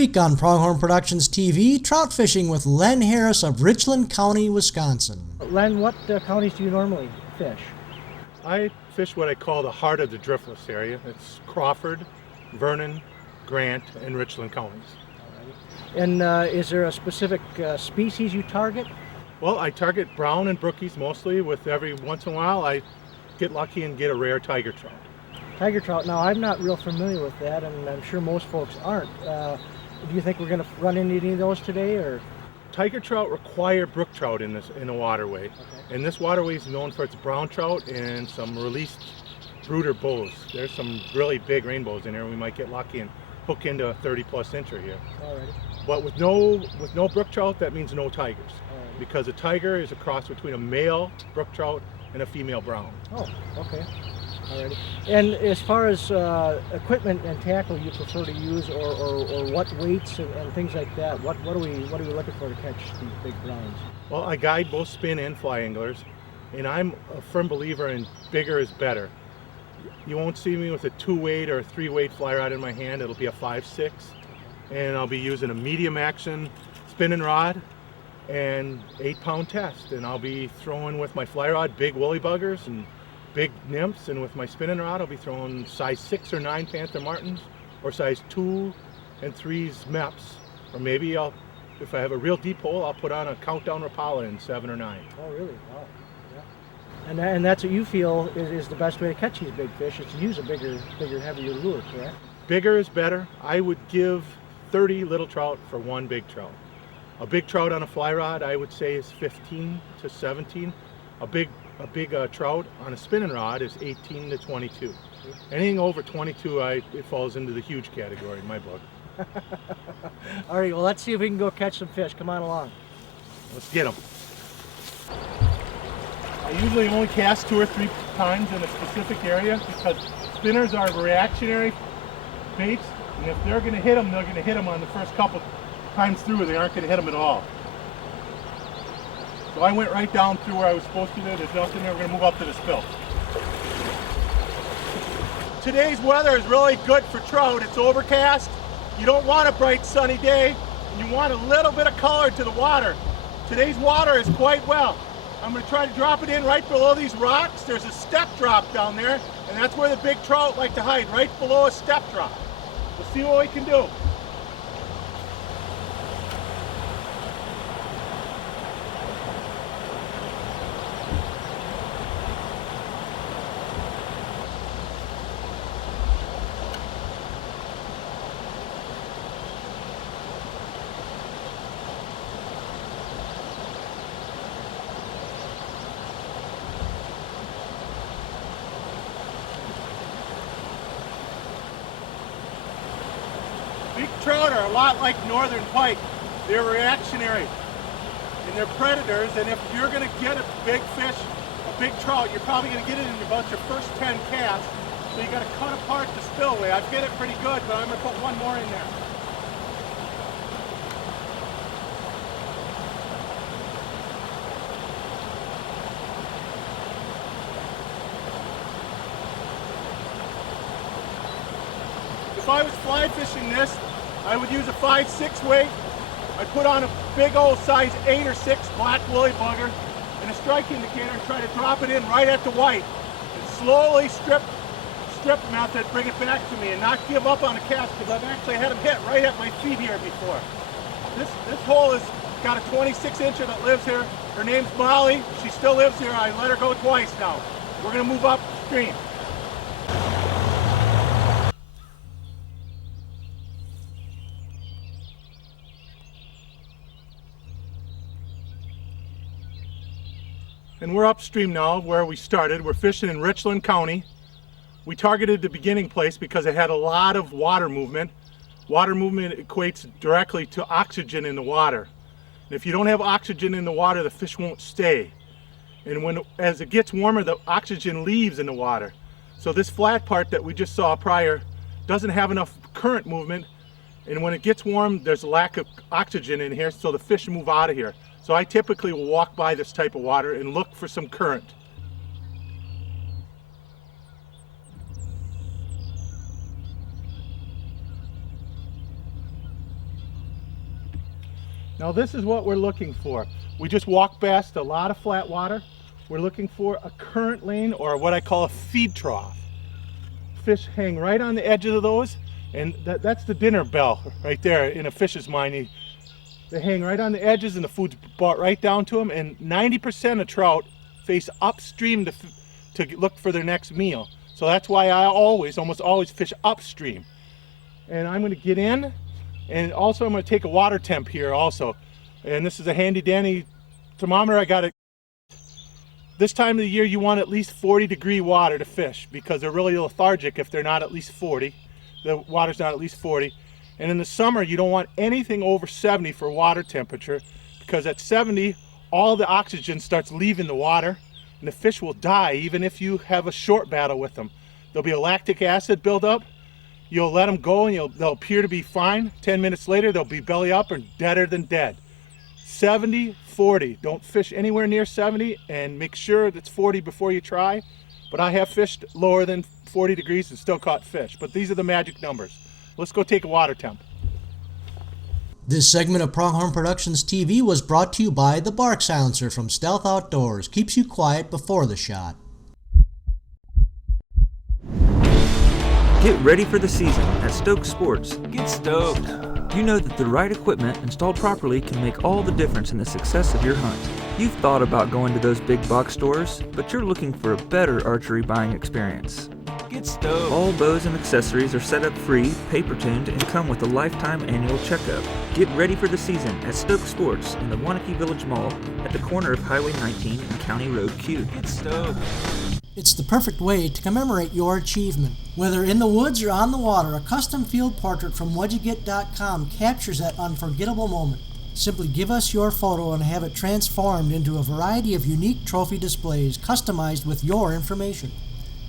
Week on Pronghorn Productions TV, trout fishing with Len Harris of Richland County, Wisconsin. Len, what counties do you normally fish? I fish what I call the heart of the driftless area. It's Crawford, Vernon, Grant, and Richland counties. And is there a specific species you target? Well, I target brown and brookies mostly, with every once in a while I get lucky and get a rare tiger trout. Tiger trout, now I'm not real familiar with that, and I'm sure most folks aren't. Do you think we're going to run into any of those today, or? Tiger trout require brook trout in a waterway. Okay. And this waterway is known for its brown trout and some released brooder bows. There's some really big rainbows in here. We might get lucky and hook into a 30-plus incher here. Alrighty. But with no brook trout, that means no tigers. Alrighty. Because a tiger is a cross between a male brook trout and a female brown. Oh, okay. Alrighty. And as far as equipment and tackle you prefer to use, or what weights and things like that, what are we looking for to catch these big browns? Well, I guide both spin and fly anglers, and I'm a firm believer in bigger is better. You won't see me with a 2-weight or a 3-weight fly rod in my hand. It'll be a 5/6, and I'll be using a medium action spinning rod and 8-pound test, and I'll be throwing with my fly rod big woolly buggers and big nymphs, and with my spinning rod I'll be throwing size 6 or 9 Panther Martins, or size 2 and 3s Meps, or maybe if I have a real deep hole, I'll put on a Countdown Rapala in 7 or 9. Oh, really? Wow. Yeah. And that's what you feel is the best way to catch these big fish, is to use a bigger, heavier lure, correct? Bigger is better. I would give 30 little trout for one big trout. A big trout on a fly rod I would say is 15 to 17. A big trout on a spinning rod is 18 to 22. Anything over 22, it falls into the huge category in my book. All right, well, let's see if we can go catch some fish. Come on along. Let's get them. I usually only cast 2 or 3 times in a specific area, because spinners are reactionary baits, and if they're going to hit them, they're going to hit them on the first couple times through, they aren't going to hit them at all. So I went right down through where I was supposed to do. There's nothing there. We're going to move up to the spill. Today's weather is really good for trout. It's overcast. You don't want a bright sunny day, and you want a little bit of color to the water. Today's water is quite well. I'm going to try to drop it in right below these rocks. There's a step drop down there, and that's where the big trout like to hide, right below a step drop. We'll see what we can do. Big trout are a lot like northern pike. They're reactionary and they're predators, and if you're going to get a big fish, a big trout, you're probably going to get it in about your first 10 casts. So you got to cut apart the spillway. I've hit it pretty good, but I'm going to put one more in there. If I was fly fishing this, I would use a 5/6 weight. I'd put on a big old size 8 or 6 black woolly bugger and a strike indicator and try to drop it in right at the white. And slowly strip method, bring it back to me and not give up on a cast, because I've actually had them hit right at my feet here before. This hole has got a 26-incher that lives here. Her name's Molly. She still lives here. I let her go twice now. We're going to move upstream. And we're upstream now where we started. We're fishing in Richland County. We targeted the beginning place because it had a lot of water movement. Water movement equates directly to oxygen in the water. And if you don't have oxygen in the water, the fish won't stay. And as it gets warmer, the oxygen leaves in the water. So this flat part that we just saw prior doesn't have enough current movement. And when it gets warm, there's a lack of oxygen in here, so the fish move out of here. So I typically will walk by this type of water and look for some current. Now this is what we're looking for. We just walked past a lot of flat water. We're looking for a current lane, or what I call a feed trough. Fish hang right on the edges of those, and that's the dinner bell right there in a fish's mind. They hang right on the edges and the food's brought right down to them, and 90% of trout face upstream to look for their next meal. So that's why I almost always fish upstream. And I'm going to get in, and also I'm going to take a water temp here also. And this is a handy dandy thermometer. I got it. This time of the year you want at least 40-degree water to fish, because they're really lethargic if they're not at least 40. The water's not at least 40. And in the summer you don't want anything over 70 for water temperature, because at 70 all the oxygen starts leaving the water and the fish will die even if you have a short battle with them. There'll be a lactic acid buildup. You'll let them go and they'll appear to be fine. 10 minutes later they'll be belly up and deader than dead. 70, 40. Don't fish anywhere near 70, and make sure it's 40 before you try. But I have fished lower than 40 degrees and still caught fish. But these are the magic numbers. Let's go take a water temp. This segment of Pronghorn Productions TV was brought to you by the Bark Silencer from Stealth Outdoors. Keeps you quiet before the shot. Get ready for the season at Stoked Sports. Get stoked. You know that the right equipment installed properly can make all the difference in the success of your hunt. You've thought about going to those big box stores, but you're looking for a better archery buying experience. Get stoked. All bows and accessories are set up free, paper-tuned, and come with a lifetime annual checkup. Get ready for the season at Stoked Sports in the Wanakee Village Mall at the corner of Highway 19 and County Road Q. Get stoked. It's the perfect way to commemorate your achievement. Whether in the woods or on the water, a custom field portrait from what'dyoget.com captures that unforgettable moment. Simply give us your photo and have it transformed into a variety of unique trophy displays customized with your information.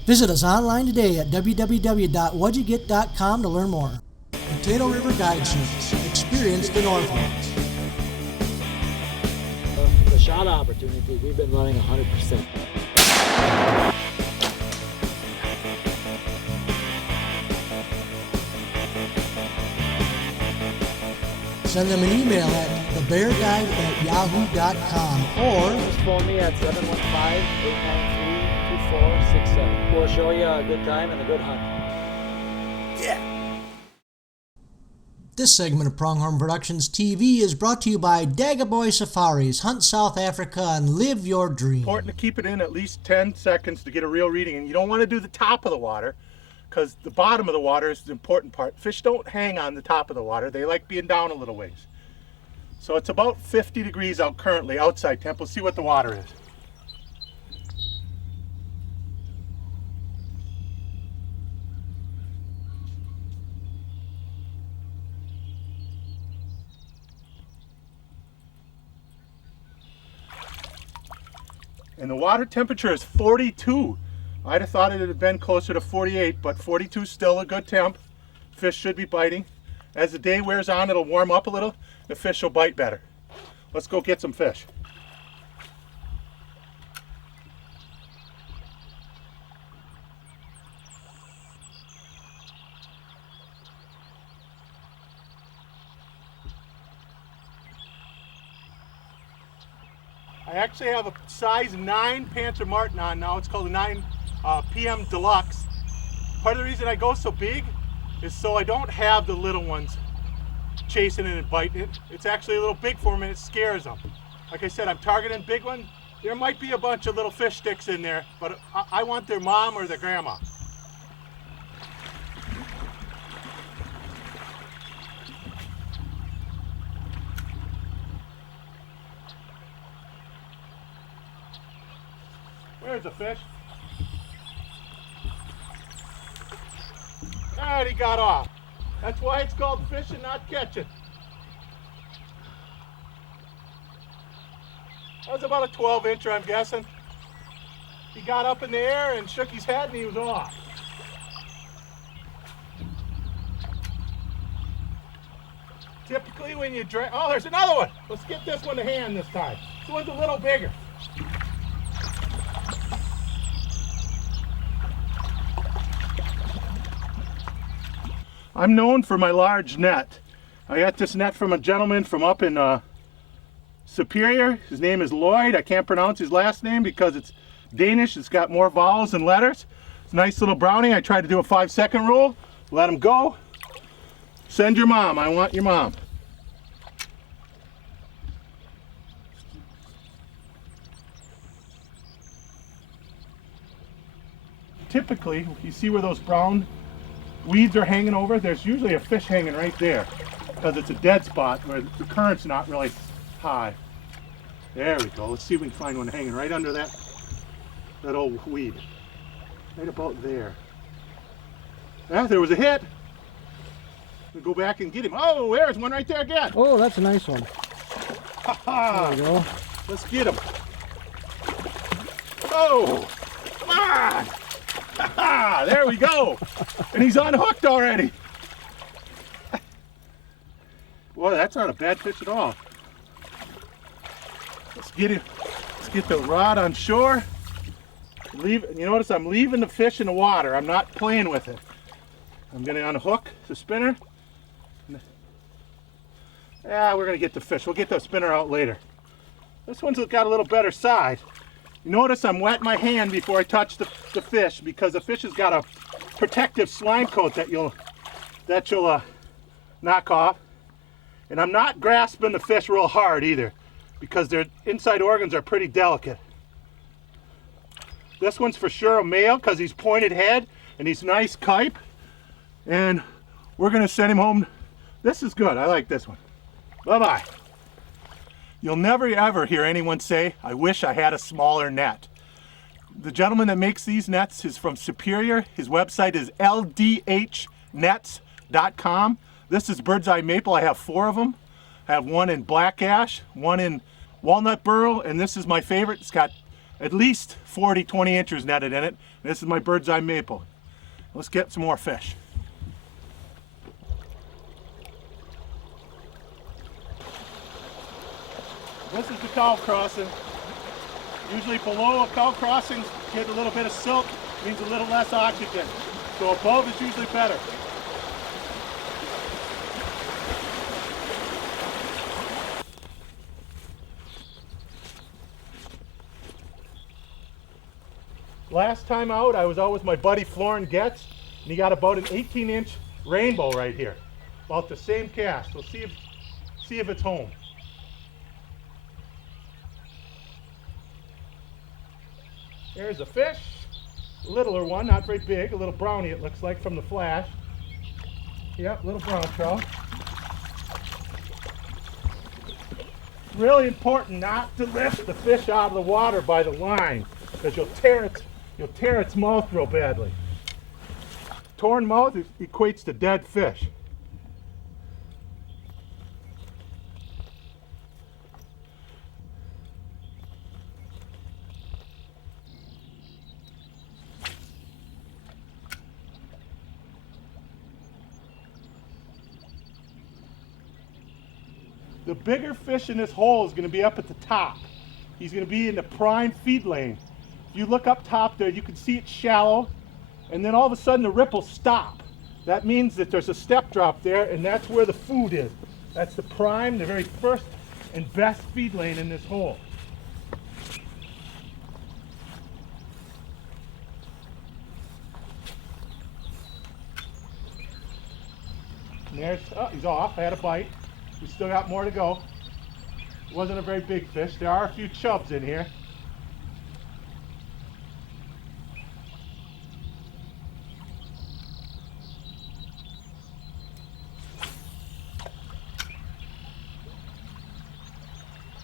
Visit us online today at www.what'dyoget.com to learn more. Potato River Guide Service. Experience the Northwoods. The shot opportunity, we've been running 100%. Send them an email at thebearguide@yahoo.com or Just phone me at 715-893-2467. We'll show you a good time and a good hunt. This segment of Pronghorn Productions TV is brought to you by Dagaboy Safaris. Hunt South Africa and live your dream. Important to keep it in at least 10 seconds to get a real reading, and you don't want to do the top of the water, because the bottom of the water is the important part. Fish don't hang on the top of the water. They like being down a little ways. So it's about 50 degrees out currently, outside temp. We'll see what the water is. And the water temperature is 42. I'd have thought it had been closer to 48, but 42 is still a good temp. Fish should be biting. As the day wears on, it'll warm up a little. The fish will bite better. Let's go get some fish. I actually have a size 9 Panther Martin on now. It's called a 9 PM Deluxe. Part of the reason I go so big is so I don't have the little ones chasing it and biting it. It's actually a little big for them and it scares them. Like I said, I'm targeting big ones. There might be a bunch of little fish sticks in there, but I want their mom or their grandma. There's a fish. And he got off. That's why it's called fishing, not catching. That was about a 12-incher, I'm guessing. He got up in the air and shook his head and he was off. Typically when you drag, oh, there's another one. Let's get this one to hand this time. This one's a little bigger. I'm known for my large net. I got this net from a gentleman from up in Superior. His name is Lloyd. I can't pronounce his last name because it's Danish. It's got more vowels than letters. It's a nice little brownie. I tried to do a 5-second rule. Let him go. Send your mom. I want your mom. Typically, you see where those brown weeds are hanging over? There's usually a fish hanging right there because it's a dead spot where the current's not really high. There we go. Let's see if we can find one hanging right under that old weed. Right about there. Ah, there was a hit. We'll go back and get him. Oh, there's one right there again. Oh, that's a nice one. Ha ha. There we go. Let's get him. Oh, come on. Ha ha. There we go. And he's unhooked already. Boy, that's not a bad fish at all. Let's get him. Let's get the rod on shore. You notice I'm leaving the fish in the water. I'm not playing with it. I'm going to unhook the spinner. Yeah, we're going to get the fish. We'll get the spinner out later. This one's got a little better side. You notice I'm wetting my hand before I touch the fish because the fish has got a protective slime coat that you'll knock off. And I'm not grasping the fish real hard either because their inside organs are pretty delicate. This one's for sure a male because he's pointed head and he's nice kype. And we're going to send him home. This is good. I like this one. Bye-bye. You'll never ever hear anyone say, I wish I had a smaller net. The gentleman that makes these nets is from Superior. His website is ldhnets.com. This is bird's eye maple. I have 4 of them. I have one in black ash, one in walnut burl, and this is my favorite. It's got at least 40, 20 inches netted in it. This is my bird's eye maple. Let's get some more fish. This is the cow crossing. Usually below a cow crossing, get a little bit of silt, means a little less oxygen. So above is usually better. Last time out, I was out with my buddy Florin Getz, and he got about an 18-inch rainbow right here. About the same cast. We'll see if it's home. There's a fish, a littler one, not very big, a little brownie it looks like from the flash. Yep, little brown trout. Really important not to lift the fish out of the water by the line, because you'll tear its mouth real badly. Torn mouth equates to dead fish. The bigger fish in this hole is going to be up at the top. He's going to be in the prime feed lane. If you look up top there, you can see it's shallow, and then all of a sudden the ripples stop. That means that there's a step drop there, and that's where the food is. That's the prime, the very first and best feed lane in this hole. And there's, oh, he's off. I had a bite. We still got more to go. It wasn't a very big fish. There are a few chubs in here.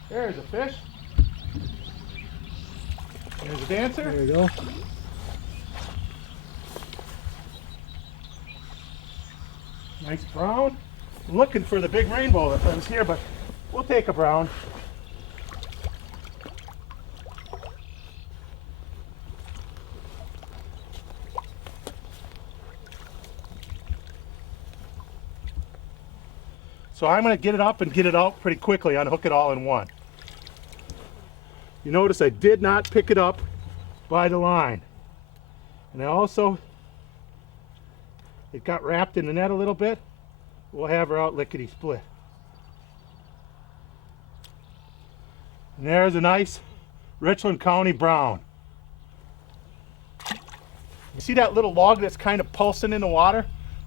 There's a fish. There's a dancer. There you go. Nice brown. I'm looking for the big rainbow that was here, but we'll take a brown. So I'm going to get it up and get it out pretty quickly, unhook it all in one. You notice I did not pick it up by the line. And I also, it got wrapped in the net a little bit. We'll have her out lickety split. And there's a nice Richland County brown. You see that little log that's kind of pulsing in the water?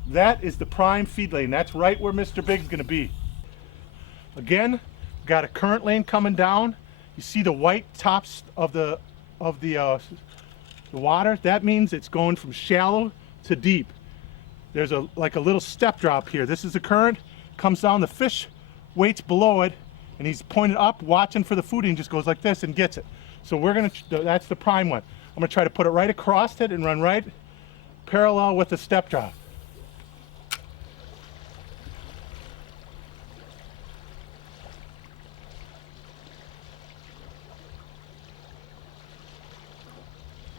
That is the prime feed lane. That's right where Mr. Big's gonna be. Again, got a current lane coming down. You see the white tops of the water? That means it's going from shallow to deep. There's like a little step drop here. This is the current, comes down, the fish waits below it, and he's pointed up, watching for the food, and just goes like this and gets it. So that's the prime one. I'm gonna try to put it right across it and run right parallel with the step drop.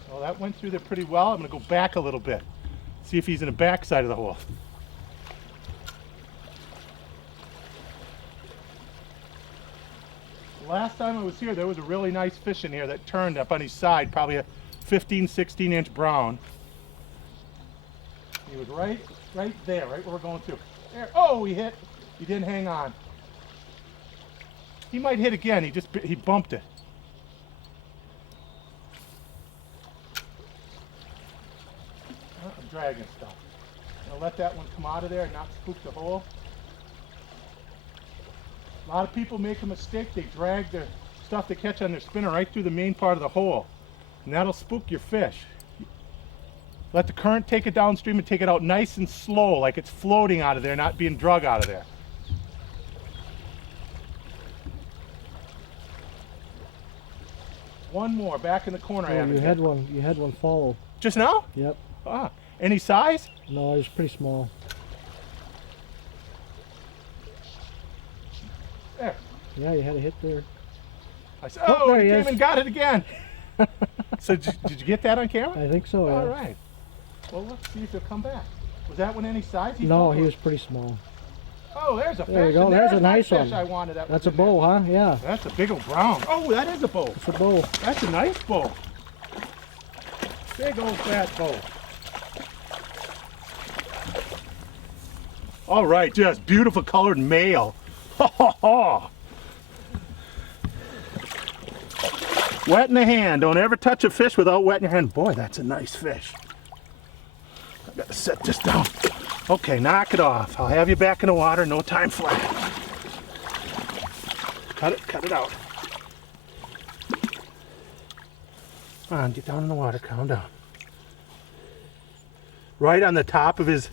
Well, that went through there pretty well. I'm gonna go back a little bit, see if he's in the back side of the hole. Last time I was here, there was a really nice fish in here that turned up on his side, probably a 15, 16 inch brown. He was right there, right where we're going to. There. Oh, he hit. He didn't hang on. He might hit again. He bumped it. Oh, I'm dragging stuff. I'm gonna let that one come out of there and not spook the hole. A lot of people make a mistake. They drag their stuff they catch on their spinner right through the main part of the hole, and that'll spook your fish. Let the current take it downstream and take it out nice and slow, like it's floating out of there, not being drug out of there. One more, back in the corner. Oh, you had one follow. Just now? Yep. Ah, any size? No, it was pretty small. There. Yeah, you had a hit there. I said, oh, there he he came is. and got it again. So did you get that on camera? I think so, yeah. All right. Well, let's see if he'll come back. Was that one any size? No, he was pretty small. Oh, there's a fish. There you go. And There's a my nice fish one. I wanted. That's a bow, huh? Yeah. That's a big old brown. Oh, that is a bow. It's a bow. That's a nice bow. Big old fat bow. All right, just beautiful colored male. Ha ha ha. Wet in the hand. Don't ever touch a fish without wetting your hand. Boy, that's a nice fish. I gotta set this down. Okay, knock it off. I'll have you back in the water. No time flat. Cut it out. Come on, get down in the water. Calm down. Right on the top of his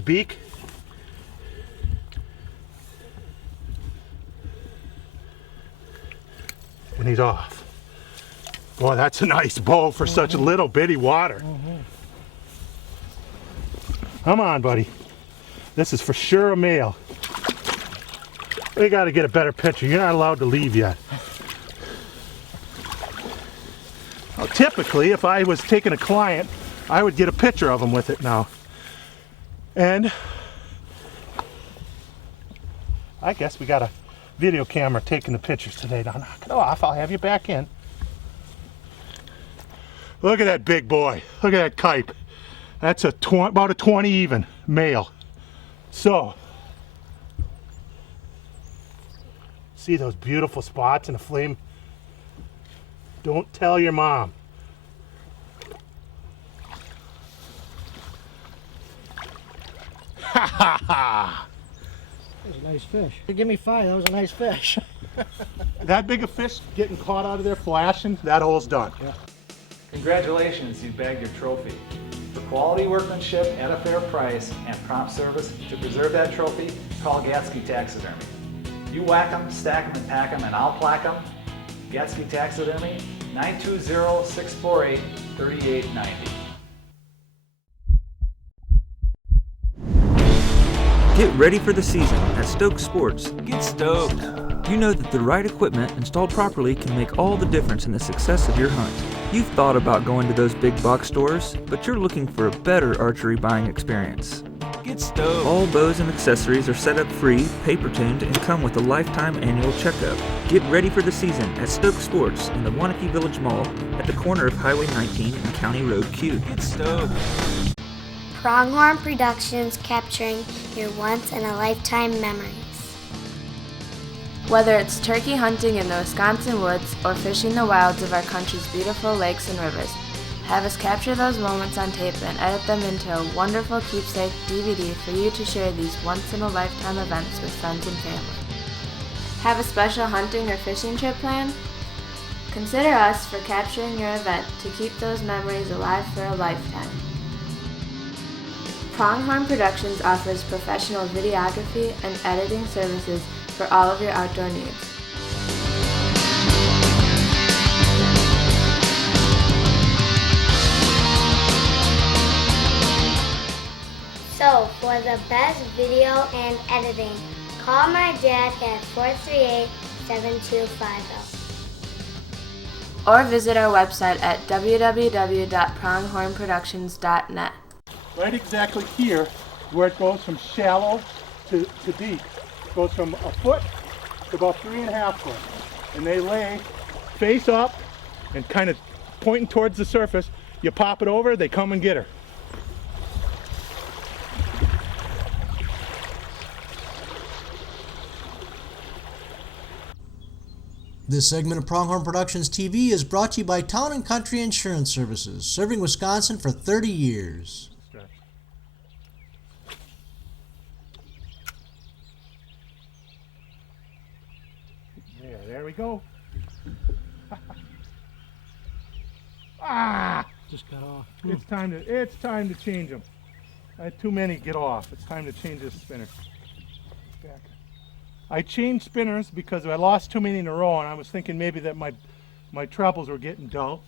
beak. And he's off. Boy, that's a nice bow for such a little bitty water. Come on, buddy. This is for sure a male. We got to get a better picture. You're not allowed to leave yet. Well, typically, if I was taking a client, I would get a picture of him with it now. And I guess we got a video camera taking the pictures today. Now knock it off. I'll have you back in. Look at that big boy. Look at that kype. That's about a 20 even male. So, see those beautiful spots in the flame? Don't tell your mom. Ha ha ha! That was a nice fish. Give me 5. That was a nice fish. That big a fish getting caught out of there flashing, that hole's done. Yeah. Congratulations, you bagged your trophy. For quality workmanship at a fair price and prompt service to preserve that trophy, call Gatsky Taxidermy. You whack them, stack them, and pack them, and I'll plaque them. Gatsky Taxidermy, 920-648-3890. Get ready for the season at Stoke Sports. Get stoked. You know that the right equipment installed properly can make all the difference in the success of your hunt. You've thought about going to those big box stores, but you're looking for a better archery buying experience. Get stoked. All bows and accessories are set up free, paper-tuned, and come with a lifetime annual checkup. Get ready for the season at Stoke Sports in the Wanakee Village Mall at the corner of Highway 19 and County Road Q. Get stoked. Pronghorn Productions, capturing your once-in-a-lifetime memories. Whether it's turkey hunting in the Wisconsin woods or fishing the wilds of our country's beautiful lakes and rivers, have us capture those moments on tape and edit them into a wonderful keepsake DVD for you to share these once-in-a-lifetime events with friends and family. Have a special hunting or fishing trip planned? Consider us for capturing your event to keep those memories alive for a lifetime. Pronghorn Productions offers professional videography and editing services for all of your outdoor needs. So, for the best video and editing, call my dad at 438-7250. Or visit our website at www.pronghornproductions.net. Right exactly here, where it goes from shallow to deep. It goes from a foot to about 3.5 foot. And they lay face up and kind of pointing towards the surface. You pop it over, they come and get her. This segment of Pronghorn Productions TV is brought to you by Town & Country Insurance Services, serving Wisconsin for 30 years. Yeah, there we go. Ah! Just got off. It's time to change them. I had too many get off. It's time to change this spinner. Back. I changed spinners because I lost too many in a row, and I was thinking maybe that my trebles were getting dull.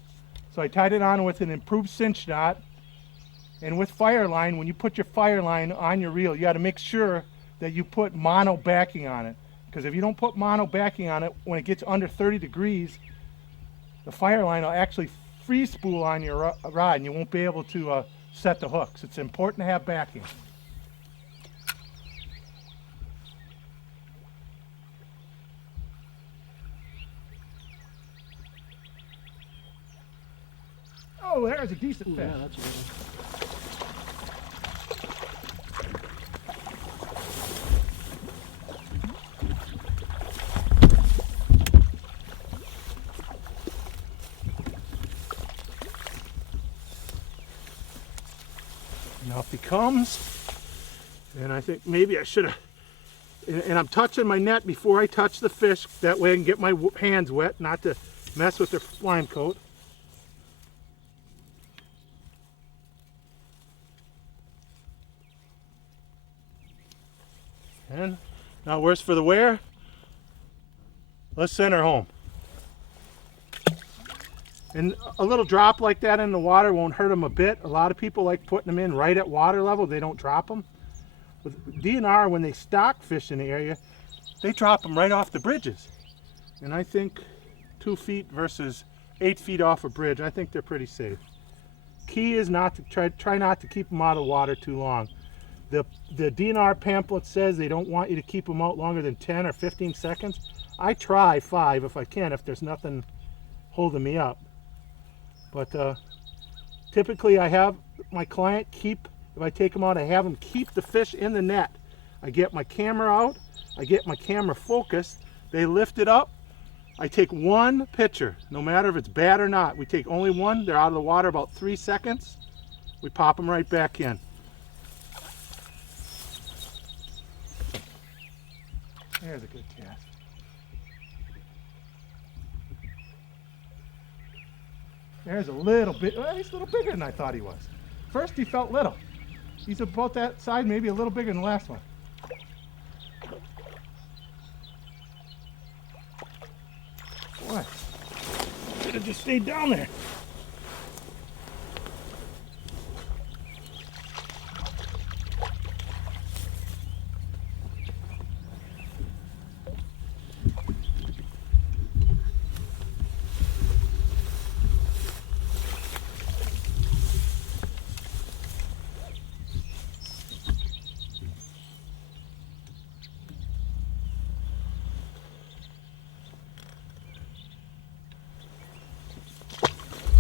So I tied it on with an improved cinch knot. And with fire line, when you put your fire line on your reel, you got to make sure that you put mono backing on it. Because if you don't put mono backing on it, when it gets under 30 degrees, the fire line will actually free spool on your rod, and you won't be able to set the hooks. It's important to have backing. Oh, there's a decent fish. Yeah, that's a good one. Now if he comes, and I think maybe I should have, and I'm touching my net before I touch the fish, that way I can get my hands wet, not to mess with their slime coat. And now worse for the wear, let's send her home. And a little drop like that in the water won't hurt them a bit. A lot of people like putting them in right at water level. They don't drop them. With DNR, when they stock fish in the area, they drop them right off the bridges. And I think 2 feet versus 8 feet off a bridge, I think they're pretty safe. Key is not to try not to keep them out of water too long. The DNR pamphlet says they don't want you to keep them out longer than 10 or 15 seconds. I try 5 if I can, if there's nothing holding me up. But typically I have my client keep, if I take them out, I have them keep the fish in the net. I get my camera out, I get my camera focused, they lift it up, I take one picture, no matter if it's bad or not. We take only one, they're out of the water about 3 seconds, we pop them right back in. There's a good cast. There's a little bit, well, he's a little bigger than I thought he was. First he felt little. He's about that size, maybe a little bigger than the last one. Boy, should have just stayed down there.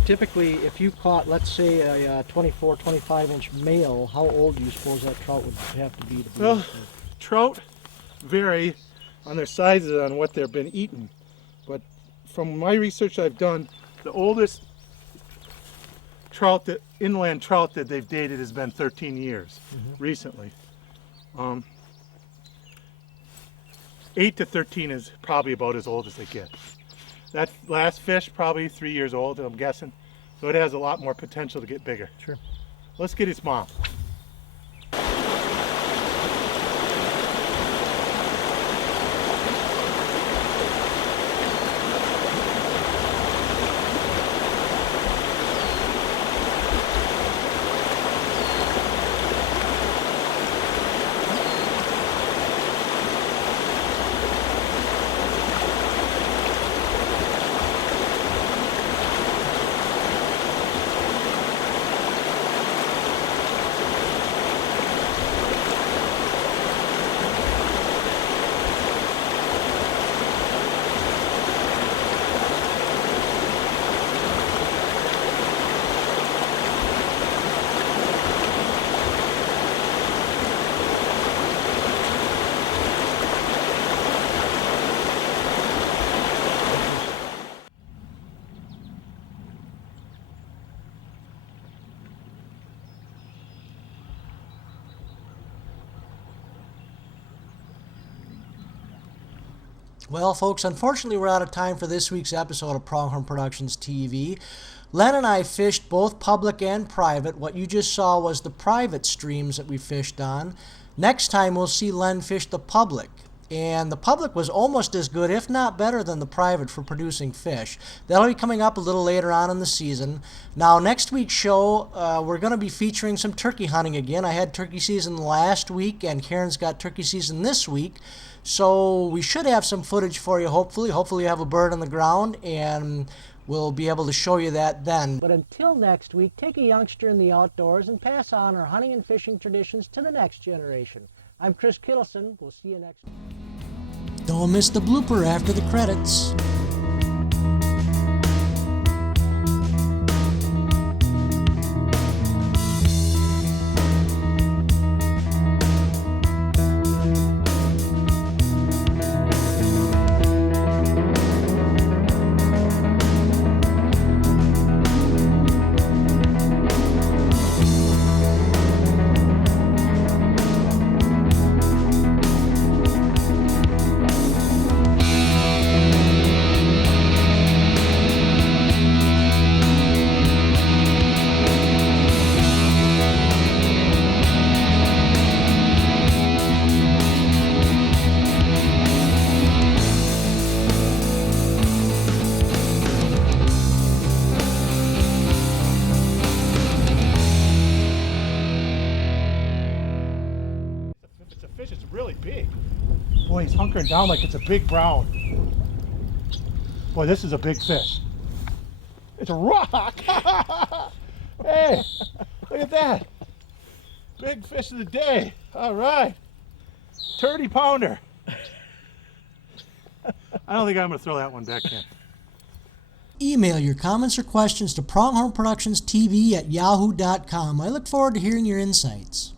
Typically, if you caught, let's say, a 24, 25-inch male, how old do you suppose that trout would have to be? Well, trout vary. on their sizes on what they've been eating. But from my research I've done, the oldest trout that inland trout that they've dated has been 13 years recently. 8 to 13 is probably about as old as they get. That last fish probably 3 years old, I'm guessing. So it has a lot more potential to get bigger. Sure. Let's get its mom. Well, folks, unfortunately we're out of time for this week's episode of Pronghorn Productions TV. Len and I fished both public and private. What you just saw was the private streams that we fished on. Next time we'll see Len fish the public. And the public was almost as good, if not better, than the private for producing fish. That'll be coming up a little later on in the season. Now, next week's show, we're going to be featuring some turkey hunting again. I had turkey season last week, and Karen's got turkey season this week. So we should have some footage for you, hopefully. Hopefully you have a bird on the ground, and we'll be able to show you that then. But until next week, take a youngster in the outdoors and pass on our hunting and fishing traditions to the next generation. I'm Chris Kittleson. We'll see you next week. Don't miss the blooper after the credits. It's really big. Boy, he's hunkering down like it's a big brown. Boy, this is a big fish. It's a rock. Hey, look at that. Big fish of the day. All right. 30 pounder. I don't think I'm going to throw that one back in. Email your comments or questions to pronghornproductionstv@yahoo.com. I look forward to hearing your insights.